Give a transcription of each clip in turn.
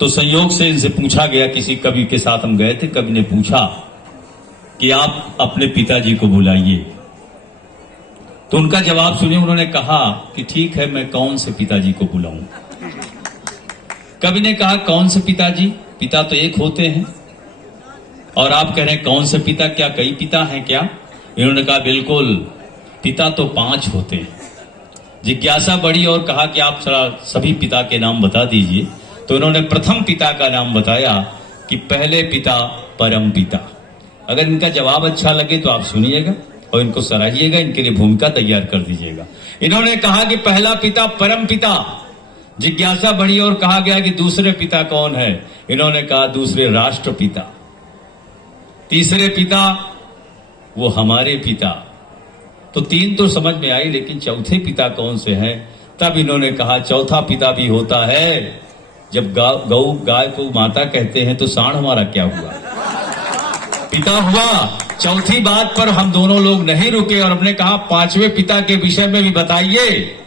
तो संयोग से इनसे पूछा गया, किसी कवि के साथ हम गए थे, कवि ने पूछा कि आप अपने पिताजी को बुलाइए। तो उनका जवाब सुनिए, उन्होंने कहा कि ठीक है, मैं कौन से पिताजी को बुलाऊं। कवि ने कहा, कौन से पिताजी? पिता तो एक होते हैं। और आप कह रहे हैं कौन से पिता? क्या कई पिता हैं क्या? इन्होंने कहा, बिल्कुल, पिता तो 5 होते हैं। जिज्ञासा बढ़ी और कहा कि आप सभी पिता के नाम बता दीजिए। तो इन्होंने प्रथम पिता का नाम बताया कि पहले पिता परम पिता। अगर इनका जवाब अच्छा लगे तो आप सुनिएगा और इनको सराहिएगा, इनके लिए भूमिका तैयार कर दीजिएगा। इन्होंने कहा कि पहला पिता परम पिता। जिज्ञासा बढ़ी और कहा गया कि दूसरे पिता कौन है? इन्होंने कहा, दूसरे राष्ट्रपिता। तीसरे पिता वो हमारे पिता। तो 3 तो समझ में आई, लेकिन चौथे पिता कौन से हैं? तब इन्होंने कहा, चौथा पिता भी होता है। जब गौ गाय को माता कहते हैं तो सांड हमारा क्या हुआ? पिता हुआ। चौथी बात पर हम दोनों लोग नहीं रुके और हमने कहा, 5वें पिता के विषय में भी बताइए।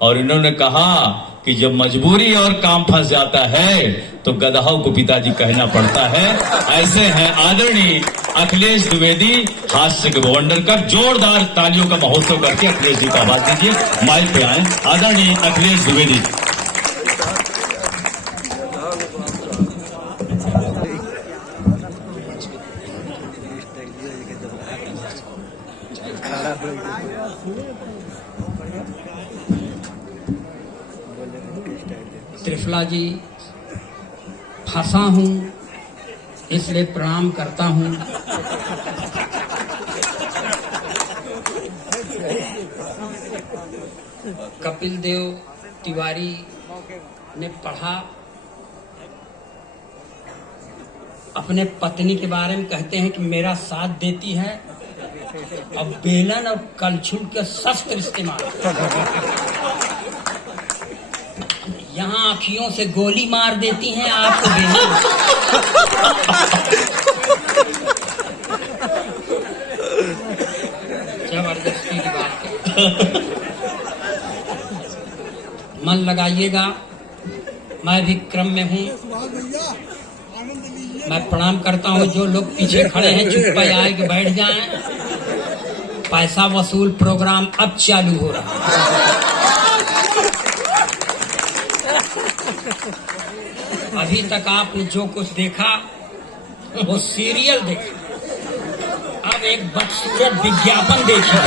और इन्होंने कहा कि जब मजबूरी और काम फंस जाता है तो गधाओं को पिताजी कहना पड़ता है। ऐसे हैं आदरणीय अखिलेश द्विवेदी, हास्य के भवंडरकर। जोरदार तालियों का महोत्सव करके अखिलेश जी का आवाज दीजिए। माइक पे आए आदरणीय अखिलेश द्विवेदी। त्रिफला जी, फंसा हूं इसलिए प्रणाम करता हूं। कपिल देव तिवारी ने पढ़ा, अपने पत्नी के बारे में कहते हैं कि मेरा साथ देती है और बेलन और कलछुल के शस्त्र इस्तेमाल, यहाँ आँखियों से गोली मार देती हैं आपको बेलन। जबरदस्ती की बात है। मन लगाइएगा, मैं भी क्रम में हूँ। मैं प्रणाम करता हूँ। जो लोग पीछे खड़े हैं चुप पे आए के बैठ जाएं। पैसा वसूल प्रोग्राम अब चालू हो रहा है। अभी तक आपने जो कुछ देखा वो सीरियल देखा, अब एक बदसूरत विज्ञापन देखिए।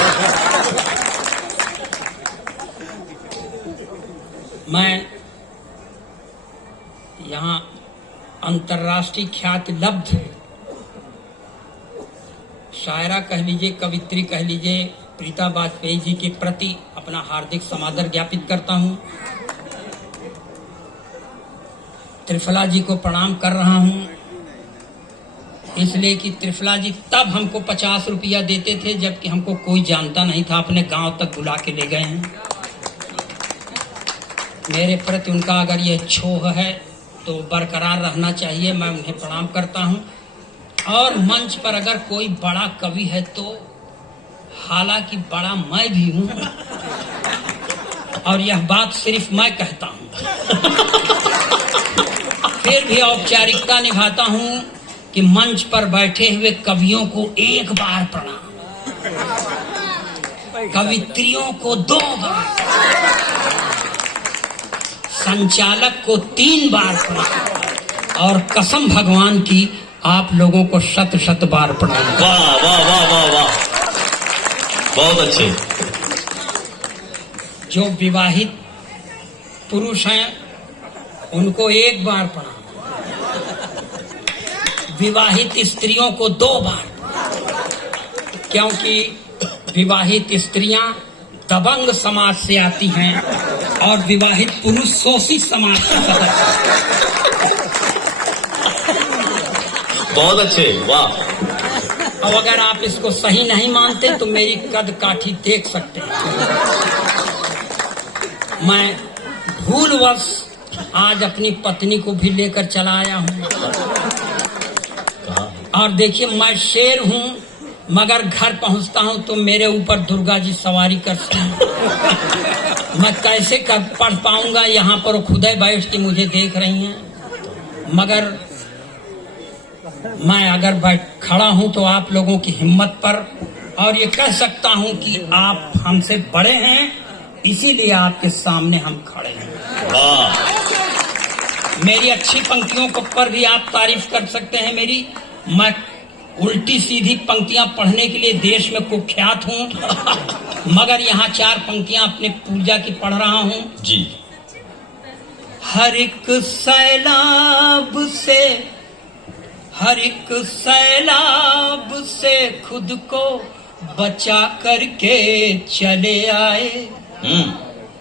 मैं यहाँ अंतर्राष्ट्रीय ख्याति लब्ध शायरा कह लीजिए, कवित्री कह लीजिए, प्रीता वाजपेयी जी के प्रति अपना हार्दिक समादर ज्ञापित करता हूँ। त्रिफला जी को प्रणाम कर रहा हूँ इसलिए कि त्रिफला जी तब हमको 50 रुपया देते थे जबकि हमको कोई जानता नहीं था। अपने गांव तक बुला के ले गए हैं। मेरे प्रति उनका अगर यह छोह है तो बरकरार रहना चाहिए। मैं उन्हें प्रणाम करता हूँ। और मंच पर अगर कोई बड़ा कवि है तो हालांकि बड़ा मैं भी हूँ, और यह बात सिर्फ मैं कहता हूँ, फिर भी औपचारिकता निभाता हूँ कि मंच पर बैठे हुए कवियों को एक बार प्रणाम, कवित्रियों को 2 बार, संचालक को 3 बार प्रणाम, और कसम भगवान की आप लोगों को 100 बार प्रणाम। वाह वाह वाह वाह वाह, बहुत अच्छे। जो विवाहित पुरुष हैं उनको 1 बार प्रणाम, विवाहित स्त्रियों को 2 बार, क्योंकि विवाहित स्त्रियां दबंग समाज से आती हैं और विवाहित पुरुष शोषित समाज का सदस्य। बहुत अच्छे, वाह। अब अगर आप इसको सही नहीं मानते तो मेरी कद काठी देख सकते हैं। मैं भूलवश आज अपनी पत्नी को भी लेकर चला आया हूँ। और देखिए, मैं शेर हूँ मगर घर पहुँचता हूँ तो मेरे ऊपर दुर्गा जी सवारी करती हैं। मैं कैसे पढ़ पाऊंगा? यहाँ पर खुद बैठ के मुझे देख रही हैं। मगर मैं अगर बैठ खड़ा हूं तो आप लोगों की हिम्मत पर, और ये कह सकता हूं कि आप हमसे बड़े हैं, इसीलिए आपके सामने हम खड़े हैं। वाह, मेरी अच्छी पंक्तियों को पर भी आप तारीफ कर सकते हैं मेरी। मैं उल्टी सीधी पंक्तियां पढ़ने के लिए देश में कुख्यात हूं, मगर यहाँ 4 पंक्तियां अपने पूजा की पढ़ रहा हूं। जी। हर एक सैलाब से खुद को बचा करके चले आए।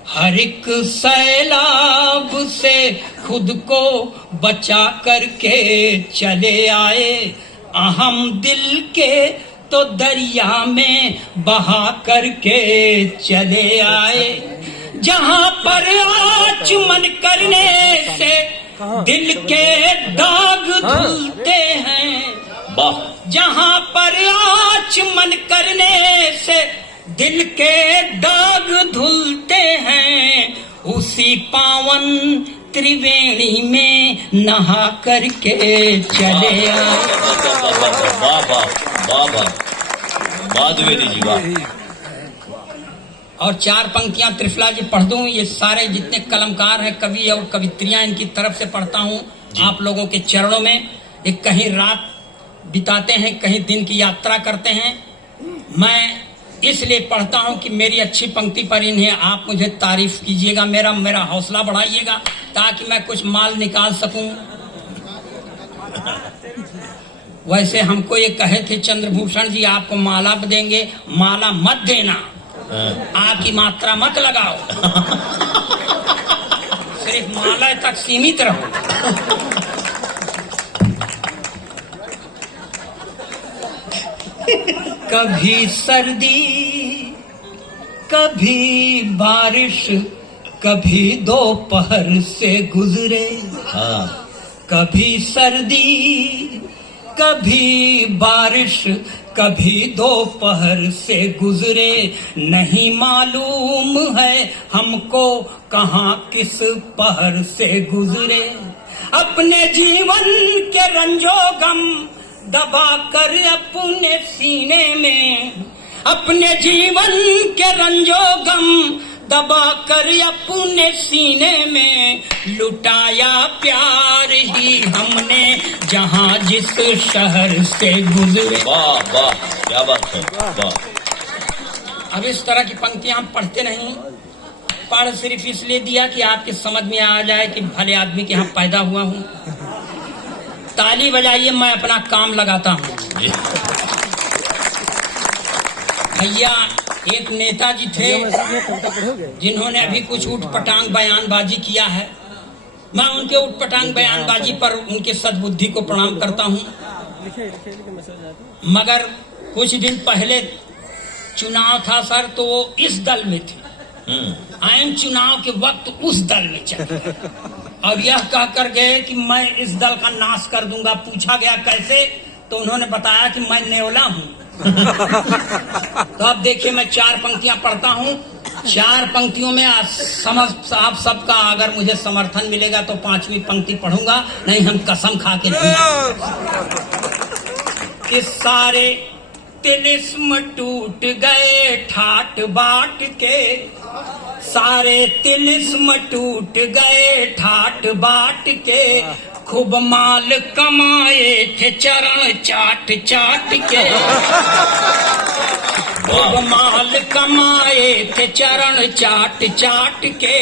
हर एक सैलाब से खुद को बचा करके चले आए। अहम दिल के तो दरिया में बहा करके चले आए। जहां पर आचमन करने से दिल के दाग धुलते हैं, जहां पर आचमन करने से दिल के दाग धुलते हैं, उसी पावन त्रिवेणी में नहा करके चले आए। वाह वाह वाह वाह, द्विवेदी जी वाह। और 4 पंक्तियां त्रिफला जी पढ़ दूं। ये सारे जितने कलमकार हैं, कवि और कवित्रियां, इनकी तरफ से पढ़ता हूं आप लोगों के चरणों में। एक कहीं रात बिताते हैं, कहीं दिन की यात्रा करते हैं। मैं इसलिए पढ़ता हूं कि मेरी अच्छी पंक्ति पर इन्हें आप मुझे तारीफ कीजिएगा, मेरा हौसला बढ़ाइएगा, ताकि मैं कुछ माल निकाल सकूं। वैसे हमको ये कहे थे चंद्रभूषण जी, आपको माला देंगे, माला मत देना, आपकी मात्रा मत लगाओ, सिर्फ माला तक सीमित रहो। कभी सर्दी, कभी बारिश, कभी दोपहर से गुजरे। कभी सर्दी, कभी बारिश, कभी दोपहर से गुजरे। नहीं मालूम है हमको कहाँ किस पहर से गुजरे। अपने जीवन के रंजो गम दबा कर अपने सीने में, अपने जीवन के रंजो गम दबा कर अपने सीने में, लुटाया प्यार ही हमने जहां जिस शहर से गुजरे। वाह वाह, क्या बात है, वाह। अब इस तरह की पंक्तियां हम पढ़ते नहीं, पढ़ सिर्फ इसलिए दिया कि आपके समझ में आ जाए कि भले आदमी के यहाँ पैदा हुआ हूँ। ताली बजाइए, मैं अपना काम लगाता हूँ। भैया एक नेताजी थे जिन्होंने अभी कुछ उठपटांग बयानबाजी किया है। मैं उनके उठपटांग बयानबाजी पर उनके सद्बुद्धि को प्रणाम करता हूँ, मगर कुछ दिन पहले चुनाव था सर, तो वो इस दल में थे। आइन चुनाव के वक्त उस दल में चले और यह कह कर गए कि मैं इस दल का नाश कर दूंगा। पूछा गया कैसे, तो उन्होंने बताया कि मैं नेवला हूँ। तो अब देखिए, मैं 4 पंक्तियां पढ़ता हूँ। 4 पंक्तियों में आप सबका अगर मुझे समर्थन मिलेगा तो 5वीं पंक्ति पढ़ूंगा, नहीं हम कसम खा के नहीं। कि सारे तिलिस्म टूट गए ठाट बाट के, सारे तिलिस्म टूट गए ठाट बाट के, खूब माल कमाए थे चरण चाट चाट के। खूब माल कमाए थे चरण चाट चाट के,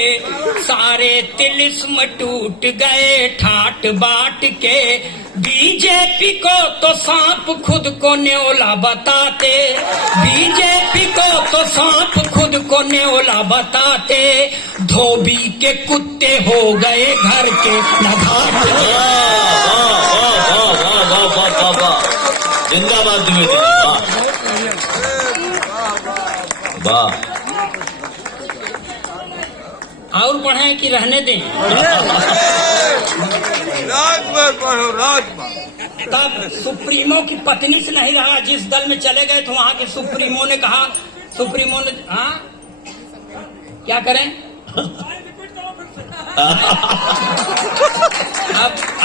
सारे तिलिस्म टूट गए ठाट बाट के। बीजेपी को तो सांप खुद को न्योला बताते, बीजेपी को तो सांप खुद को न्योला बताते, धोबी के कुत्ते हो गए घर के नघाट। जिंदाबाद द्विवेदी, वाह। और पढ़ें कि रहने दें? रात भर पढ़ो, रात भर। तब सुप्रीमो की पत्नी से नहीं रहा, जिस दल में चले गए तो वहां के सुप्रीमो ने कहा, सुप्रीमो ने हाँ क्या करें?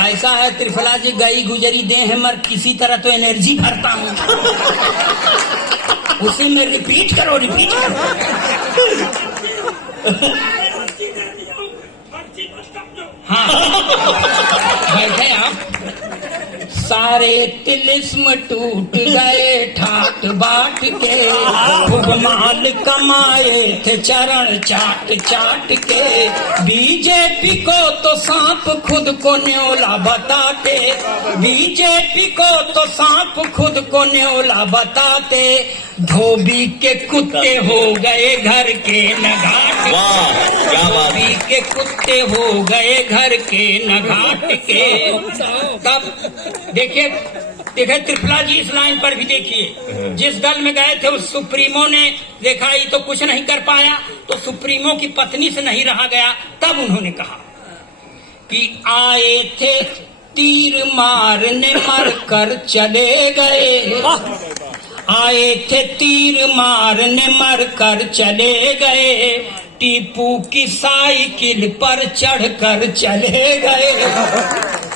ऐसा है त्रिफला जी, गई गुजरी दे है मर किसी तरह तो एनर्जी भरता हूँ। उसी में रिपीट करो। हाँ बैठे आप। सारे तिलिस्म टूट गए ठाट बाट के, खूब माल कमाए थे चरण चाट चाट के। बीजेपी को तो सांप खुद को न्योला बताते, बीजेपी को तो सांप खुद को न्योला बताते। धोबी के कुत्ते हो गए घर के न घाट, धोबी के कुत्ते हो गए घर के न घाट के। तब देखिए त्रिफला जी इस लाइन पर भी देखिए, जिस दल में गए थे उस सुप्रीमो ने देखा ये तो कुछ नहीं कर पाया, तो सुप्रीमो की पत्नी से नहीं रहा गया। तब उन्होंने कहा कि आए थे तीर मारने मर कर चले गए, आए थे तीर मारने मर कर चले गए। टीपू की साइकिल पर चढ़कर चले गए।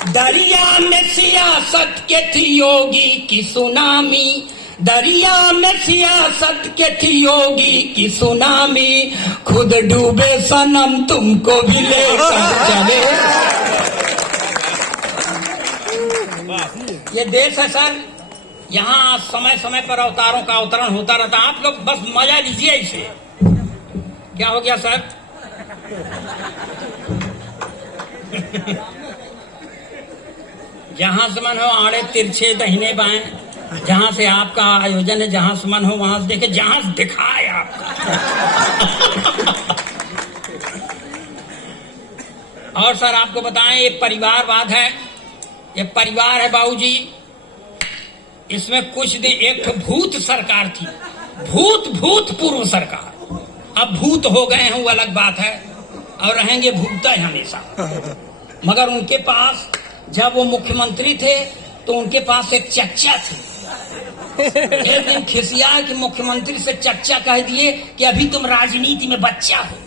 दरिया में सियासत के थी योगी की सुनामी, दरिया में सियासत के थी योगी की सुनामी। खुद डूबे सनम तुमको भी लेकर चले। ये देश है सर, यहाँ समय समय पर अवतारों का अवतरण होता रहता। आप लोग बस मजा लीजिए इसे। क्या हो गया सर? जहां से मन हो आड़े तिरछे दहिने बाएं, जहां से आपका आयोजन है, जहां से मन हो वहां से देखे, जहां से दिखाए आपका। और सर आपको बताएं, ये परिवारवाद है, ये परिवार है बाबूजी। इसमें कुछ दिन एक भूत सरकार थी, भूतपूर्व सरकार। अब भूत हो गए हैं वो अलग बात है, और रहेंगे भूत हमेशा। मगर उनके पास जब वो मुख्यमंत्री थे तो उनके पास एक चच्चा थे। एक दिन खिसिया कि मुख्यमंत्री से चच्चा कह दिए कि अभी तुम राजनीति में बच्चा हो।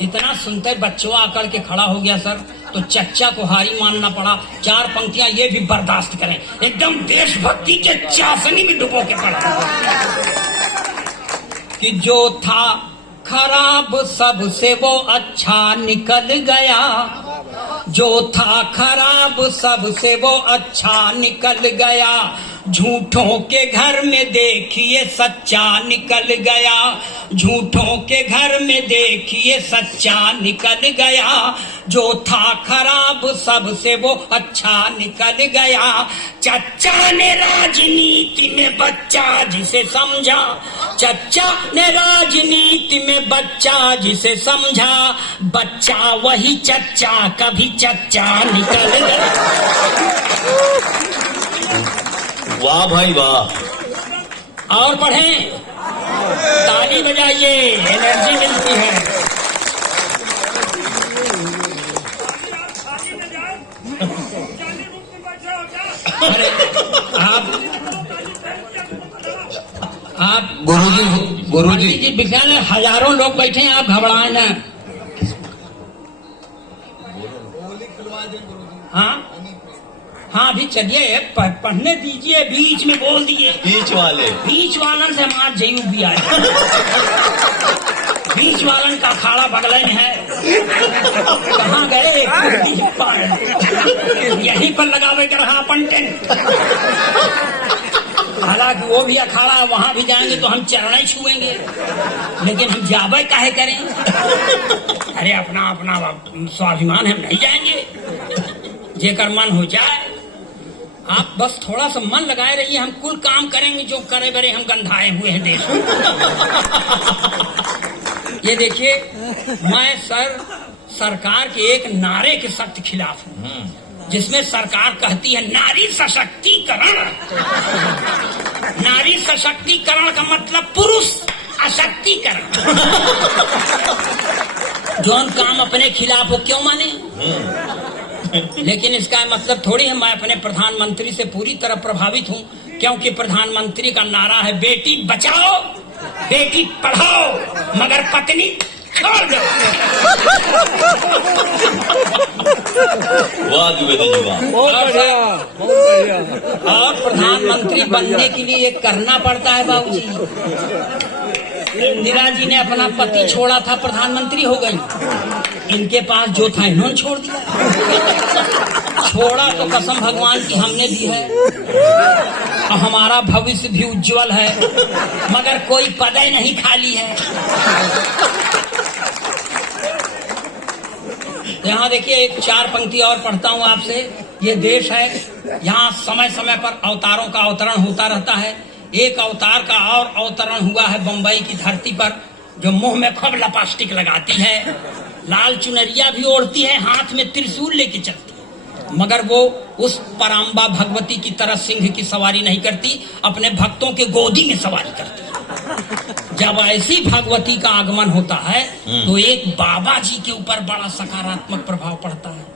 इतना सुनते बच्चों आकर के खड़ा हो गया सर, तो चच्चा को हारी मानना पड़ा। 4 पंक्तियां ये भी बर्दाश्त करें, एकदम देशभक्ति के चाशनी में डुबो के पड़ा कि जो था खराब सबसे वो अच्छा निकल गया, जो था खराब सबसे वो अच्छा निकल गया। झूठों के घर में देखिए सच्चा निकल गया, झूठों के घर में देखिए सच्चा निकल गया। जो था खराब सबसे वो अच्छा निकल गया। चच्चा ने राजनीति में बच्चा जिसे समझा, चच्चा ने राजनीति में बच्चा जिसे समझा। बच्चा वही चच्चा, कभी चच्चा निकल गया। वाह भाई वाह। और पढ़ें, ताली बजाइए, एनर्जी मिलती है। आप गुरुजी जी विज्ञान हजारों लोग बैठे हैं, आप घबराए ना। हाँ अभी चलिए पढ़ने दीजिए, बीच में बोल दिए। बीच वालन से हमारा जयू भी आया। बीच वालन का अखाड़ा बगल में है। कहाँ गए? यहीं पर लगावे कर रहा अपन टेंट। हालांकि वो भी अखाड़ा, वहां भी जाएंगे तो हम चरण छुएंगे, लेकिन हम जावे काहे करें? अरे अपना अपना स्वाभिमान है, हम नहीं जाएंगे। जेकर मन हो जाए, आप बस थोड़ा सा मन लगाए रहिए, हम कुल काम करेंगे जो करे बरे हम गंधाए हुए हैं देश में। ये देखिए, मैं सरकार के एक नारे के सख्त खिलाफ हूँ, जिसमें सरकार कहती है नारी सशक्तिकरण। नारी सशक्तिकरण का मतलब पुरुष अशक्तिकरण। जौन काम अपने खिलाफ हो क्यों माने? लेकिन इसका मतलब थोड़ी है मैं अपने प्रधानमंत्री से पूरी तरह प्रभावित हूँ, क्योंकि प्रधानमंत्री का नारा है बेटी बचाओ बेटी पढ़ाओ, मगर पत्नी छोड़ दो। वाह जुबेदा जी वाह। बहुत बढ़िया, बहुत बढ़िया। और प्रधानमंत्री बनने के लिए एक करना पड़ता है बाबूजी। इंदिरा जी ने अपना पति छोड़ा था, प्रधानमंत्री हो गई। इनके पास जो था इन्होंने छोड़ दिया। छोड़ा तो कसम भगवान की हमने दी है और हमारा भविष्य भी उज्जवल है, मगर कोई पद ही नहीं खाली है। यहाँ देखिए एक 4 पंक्ति और पढ़ता हूँ आपसे। ये देश है, यहाँ समय समय पर अवतारों का अवतरण होता रहता है। एक अवतार का और अवतरण हुआ है बंबई की धरती पर, जो मुंह में खूब लपास्टिक लगाती है, लाल चुनरिया भी ओढ़ती है, हाथ में त्रिशूल लेके चलती है, मगर वो उस पराम्बा भगवती की तरह सिंह की सवारी नहीं करती, अपने भक्तों के गोदी में सवारी करती है। जब ऐसी भगवती का आगमन होता है तो एक बाबा जी के ऊपर बड़ा सकारात्मक प्रभाव पड़ता है।